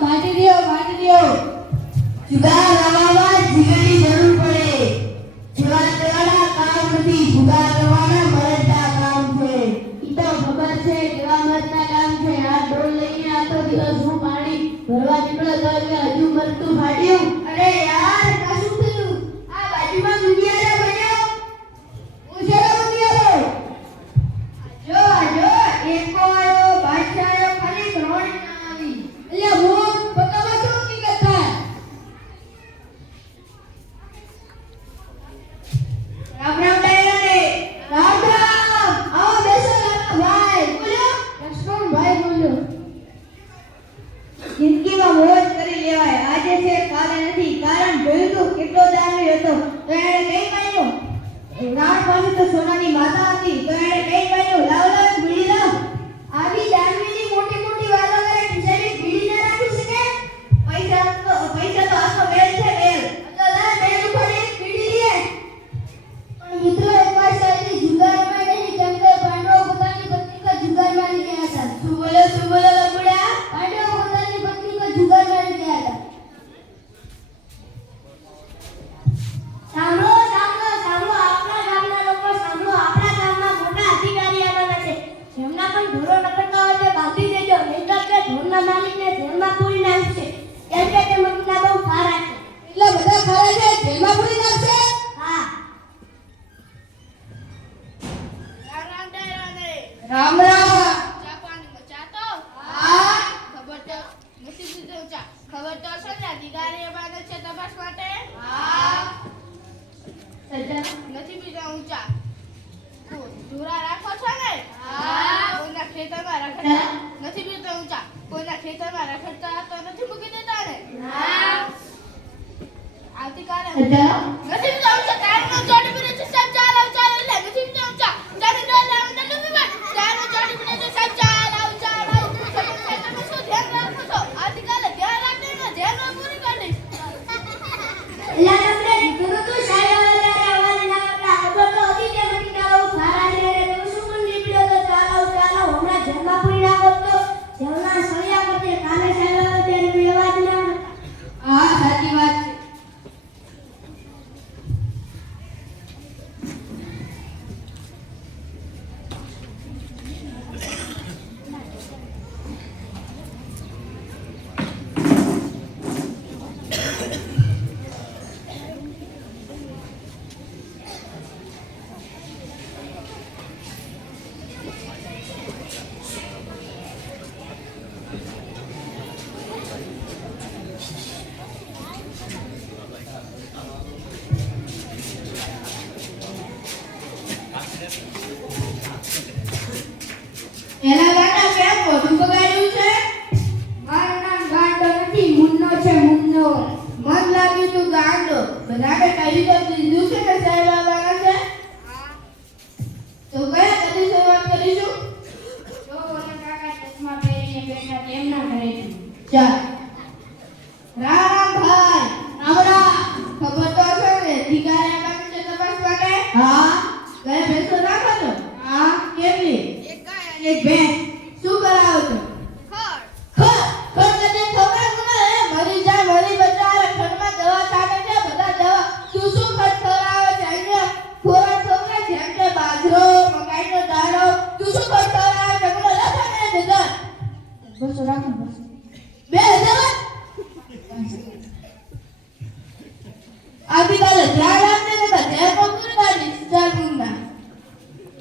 બાટી રહ્યો જુગાર રમવામાં જીવનની જરૂર પડે જેવા તેવાના કામ નથી જુગાર રમવાના મરદના કામ છે ઈ તો ખબર છે કેવા મરદના કામ છે આ ડોલ લઈને આખો દિવસ હું પાણી ભરવા નીકળ્યો તો હજુ મરતું ફાટ્યું અરે યાર કાશું થયું આ બાજુમાં દુનિયાનો બન્યો ઉજળો દુનિયાનો જો એકો આયો બાદશાહ આયો ખાલી કરોડ ના આવી એટલે હું પતાવા શું ની કથા રામ રામ ડાયરાને રામ આવો બેસો ભાઈ બોલો લક્ષ્મણભાઈ બોલો જિંદગીમાં મોજ કરી લેવાય આજે છે કાલે નથી કારણ જોયું તો કેટલો દાનવી હતો તો એણે કઈ પાડ્યો રાણ પાસે તો સોનાની માતા હતી તો એણે કઈ પાડ્યો લાવ બીડી લાવ આવી દાનવીની મોટી મોટી વાતો કરે ખિસ્સાની બીડી ના રાખી શકે પૈસા તો આખો બેલ છે બેલ તો લા બેલ ઉપાડી બીડી લે પણ મિત્રો એકવાર સારી જુગારમાં નહીં કેમ કે પાંડવો પોતાની પત્ની કો જુગાર મારી ગયા હતા શું બોલો લબડા પાંડવો પોતાની પત્ની કો જુગાર મારી ગયા હતા સાંભળો આપણા ગામના લોકો સાંભળો આપણા ગામમાં મોટા અધિકારી આવવાના છે જેમના પણ ઢોરો નકળતા હોય તે બાંધી દેજો નહીંતર તે ઢોરના માલિકને જેલમાં પૂરી નાખશે કેમ કે તે મગના બહુ ખારા છે એટલે બધા ખારા છે જેલમાં પૂરી નાખશે હા રામ ચાપાની મચાતો હા ખબર તો છે ને અધિકારી આવવાના છે તપાસ માટે હા નથી બીજા ઊંચા ધુરા રાખો છો ને હા કોઈના ખેતરમાં રખડતા નથી બીજા ઊંચા કોઈના ખેતરમાં રખડતા તો નથી મૂકી દેતા ને હા આવતીકાલે નથી બીજા ઊંચા તારનો ચોટી પીડે છે સાહેબ ચાલો એટલે નથી બીજા ઊંચા જાને ડોલ લાવો તો નથી બસ તારનો ચોટી પીડે છે સાહેબ ચાલો તમે શું ધ્યાન રાખો છો આવતીકાલે ધ્યાન રાખજો ને ધ્યાન પૂરી કરી દઈશ એલા તમને કીધું તું સાહેબ અવાજ ના આપડા તો હતી કે મટી કાવ ખારા છે તો શું પણ નીકળ્યો તો ચાલો હમણાં જેલમાં પૂરી નાખો તો જેલના સળિયા કરતે કાલે સાહેબ ત્યારે બેવાજ ના હા સાચી વાત છે એના ગાડા કેમ બધું બગાડ્યું છે મારું નામ ગાંડો નથી મુન્નો છે મુન્નો મન લાગ્યું તું ગાંડો બધાને કહી તો દીધું છે કે સાહેબ આવવાના છે તો કયા કદી શરૂઆત કરીશું જો ઓલા કાકા ચશ્મા પહેરીને બેઠા તેમના ઘરેથી ચાલ રામ ભાઈ આવડા ખબર તો હશે ને અધિકારી આવવાના છે તપાસ માટે હા ગયા ભેંસો રાખો છો હા કેટલી એક ભેંસ શું કરાવો છો ખડ કદે ખબર મરી જાય મરી બચાવે ખડમાં દવા છાંટે છે બધા દવા તું શું ખડ ખવડાવે છે અહીંયા ખોરાક ખવડાવે જેમ કે બાજરો મકાઈનો દાણો તું શું ખડ ખવડાવે છે મને લખો ને જગર બસ રાખો બસ 2000 આવતીકાલે ધ્યાન રાખજે ને ધ્યાન પૂરી કાઢી ચાલ મુન્ના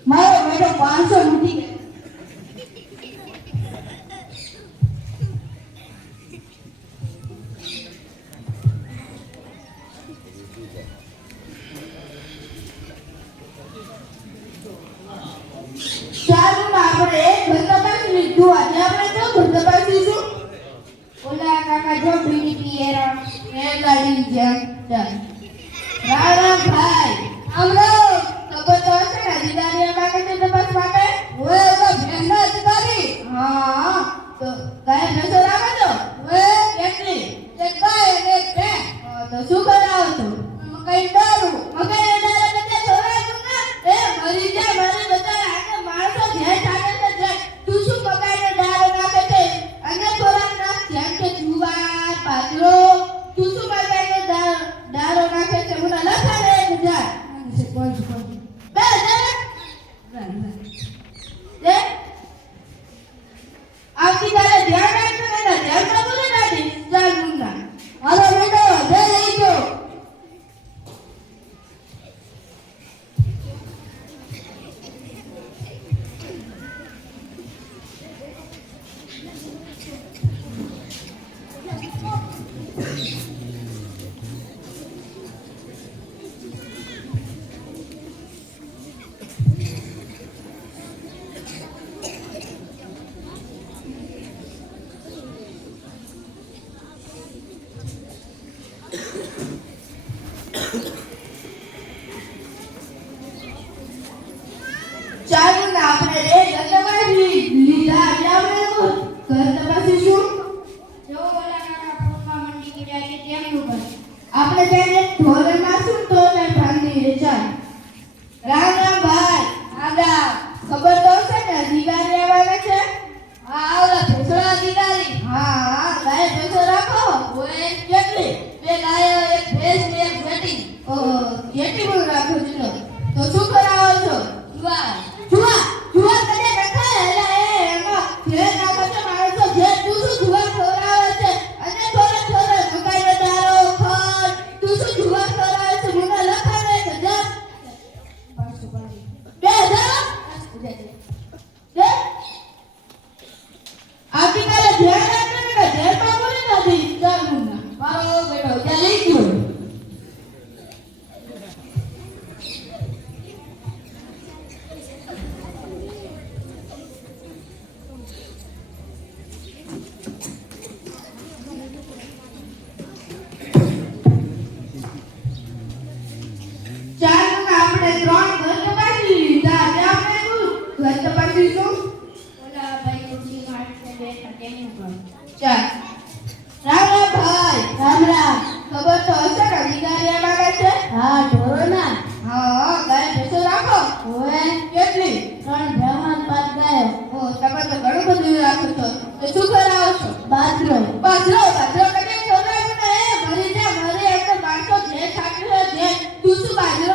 મારો બેટો 500 મૂકી ગયો ચાલો આપણે ઘર તપાસ લીધું આજે આપણે જો ઘર તપાસીશું ઓલા કાકા જો બીડીપી એરા એ ગાડી જેમ ચાલ રામ ભાઈ આમરો ખબર તો હશે ને અધિકારી માંગે છે તપાસ માટે ઓએ ઓલા ભેંસના અધિકારી હા તો ગાય ભેંસો રાખો છો ઓએ કેટલી એક ગાય અને એક ભેંસ તો શું કરાવો છો મકાઈ દારૂ કે છોરા ગુના એ મરી જાય મારે બધા આને માણસો ધ્યાન રાખે છે તું શું મકાઈનો દારૂ નાખે છે અને ખોરાક નાખ જેમ કે જુવાર ગાયો, એક ભેંસ ને એક ઘેટી. ઘેટી બોલ રાખો છો તો શું કરાવો છો? જુવાર. જુવાર કદે રખાય એટલે એમાં જે નાખો છો માણસો જે તું શું જુવાર ખવડાવે છે અને થોડે મકાઈનો દારો ખડ તું શું જુવાર ખવડાવે છે મને લખાવે છે જા 2000 આવતીકાલે ધ્યાન રાખજો ને કે જેલમાં પૂરી નથી ચાલુ ના મારો બેટો ત્યાં લઈ ગયો બાજરો કદી ખવડાવ્યું ને ભરી જા ભરે એક તો બાળકો જે ખાતું છે જે તું શું બાજરો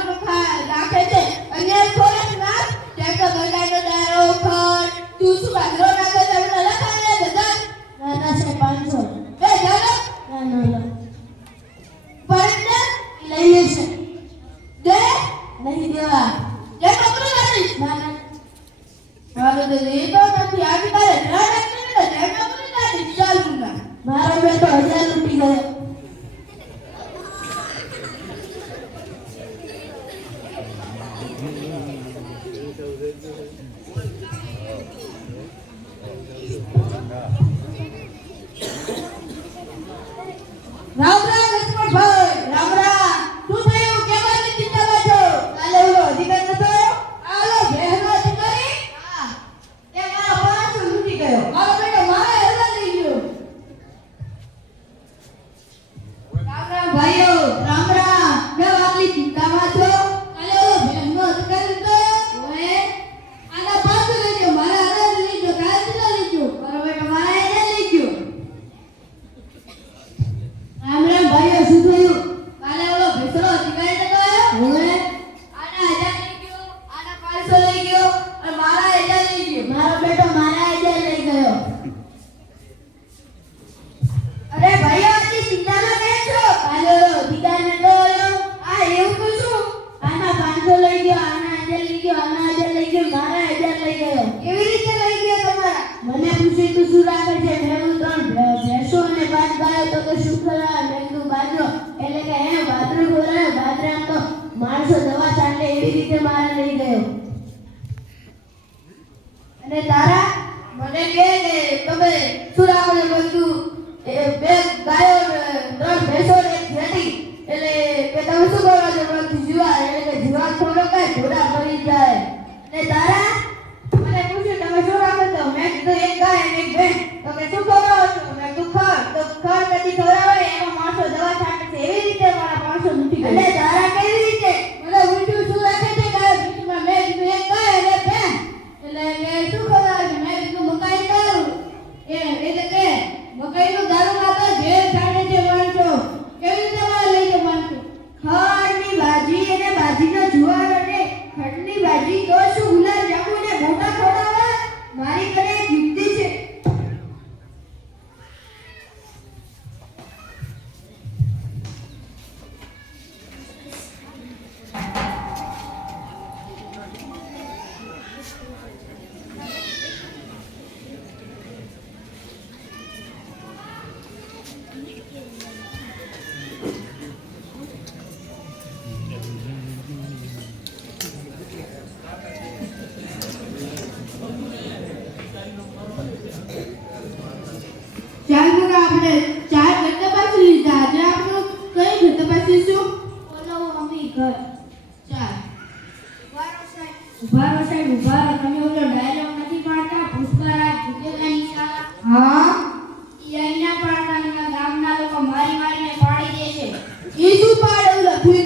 રાખે છે અને ખોરાક નાખ ત્યાં તો મકાઈનો દારો ખડ તું શું બાજરો નાખે છે મને લખાવે બધા નાના છે 500. એ ચાલો ના પરને લઈ લેશે. દે નહીં દેવા. જે પકડો નથી ના મારો તો એ તો નથી આવતીકાલે ધ્યાન રાખજો ને કે જેલમાં પૂરી નથી ચાલુ ના મારો બેટો 1000 લૂંટી ગયો. રામ લક્ષ્મણભાઈ રામ શું થયું કેવાની ચિંતામાં છો કાલે ઓલો અધિકારી નતો આલો બહેનો અધિકારી હા એ મારો પાછો લૂંટી ગયો મારો બેટો મારે હેલા લઈ ગયો રામ ભાઈઓ રામ મેં આટલી ચિંતામાં છો કાલે ઓલો બહેનો અધિકારી નતો ઓએ આના પાછો લઈ ગયો મારા હારે લઈ ગયો કાલે ન લઈ ગયો મારો બેટો મારે એને લઈ ગયો રામ ભાઈઓ શું થયું કાલે ઓલો ભેસરો અધિકારી નતો આવ્યો હવે આના 1000 લઈ ગયો આના 500 લઈ ગયો અને મારા 1000 લઈ ગયો મારો બેટો મારા 1000 લઈ ગયો. અરે ભાઈઓ આટલી ચિંતામાં કેમ છો કાલે ઓલો અધિકારી નતો આવ્યો. આ એવું તો શું આના 500 લઈ ગયો, આના 1000 લઈ ગયો, આના 1000 લઈ ગયો, મારા 1000 લઈ ગયો. કેવી રીતે લઈ ગયો તમારા મને પૂછે તું શું રાખે છે? મેં કીધું 3 ભેંસો અને 5 ગાયો. તો કે શું ખરા? મેં કીધું બાજરો. એટલે કે હે બાજરો ખવડાવે. બાજરામાં તો માણસો દવા છાંટે એવી રીતે મારે લઈ ગયો. અને તારા મને કે તમે શું રાખો છો બધું એ 2 ગાયો 3 ભેંસો ને એક ઘેટી એટલે કે તમે શું કરો છો બધું જીવા એટલે કે જીવા થોડો કઈ ઘોડા મરી જાય અને તારા મને પૂછ્યું તમે શું રાખો છો મેં કીધું એક ગાય અને એક ભેંસ તો કે શું ખવડાવો છો મેં કીધું ખડ તો ખડ કદી ખવડાવે એમાં માણસો દવા છાંટે છે એવી રીતે મારા 500 લૂંટી ગયા અને તારા કેવી રીતે મને પૂછ્યું શું રાખે છે ગાય ભેંસમાં મેં કીધું એક ગાય અને ભેંસ એટલે કે શું ખવડાવે છે મેં કીધું મકાઈ દારૂ એટલે કે મકાઈનું દારૂ માતા જે છાંટે છે માણસો કેવી રીતે મારે લઈ ગયો માણસો ખડની ભાજી અને ભાજીનો જુવાર અને ખડની ભાજી તો શું ગુલાબ જાંબુ ને મોટા ખવડાવે મારી ઘરે એક યુક્તિ છે ચાલુ આપણે 4 ઘર તપાસી લીધા આજે આપણે કઈ ઘર તપાસીશું બોલો મમ્મી ઘર. 4 ઉભા રહો સાહેબ, ઉભા રહો. તમે ઓલો ડાયલોગ નથી પાડતા? પુષ્પરાજ ઝૂકેલા નિશાળા. હા ઈ અહીંના પાડતા ને ગામના લોકો મારી મારીને પાડી દે છે. ઈ શું પાડે ઓલા ફૂલ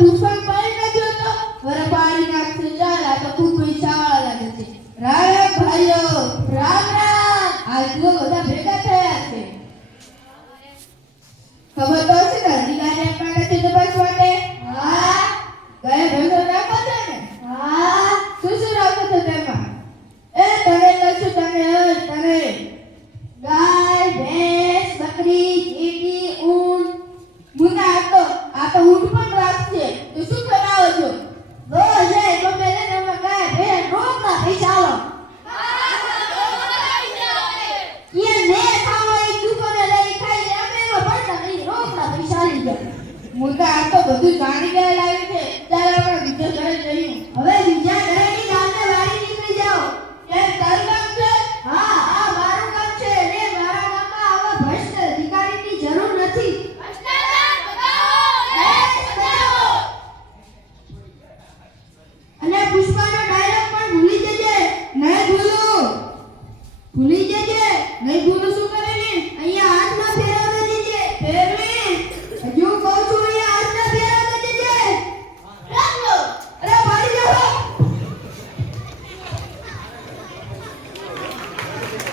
પુષ્પા પાડી નાખ્યો તો વરે પાડી નાખશે ચાલ આ તો ખૂબ પૈસાવાળા લાગે છે રામ ભાઈઓ રામ આજ તો બધા ભેગા થયા છે ખબર તો હશે ને હું તો આ તો બધું જાણી ગયા લાવી છે ત્યારે આપણે બીજે ઘરે જઈએ હવે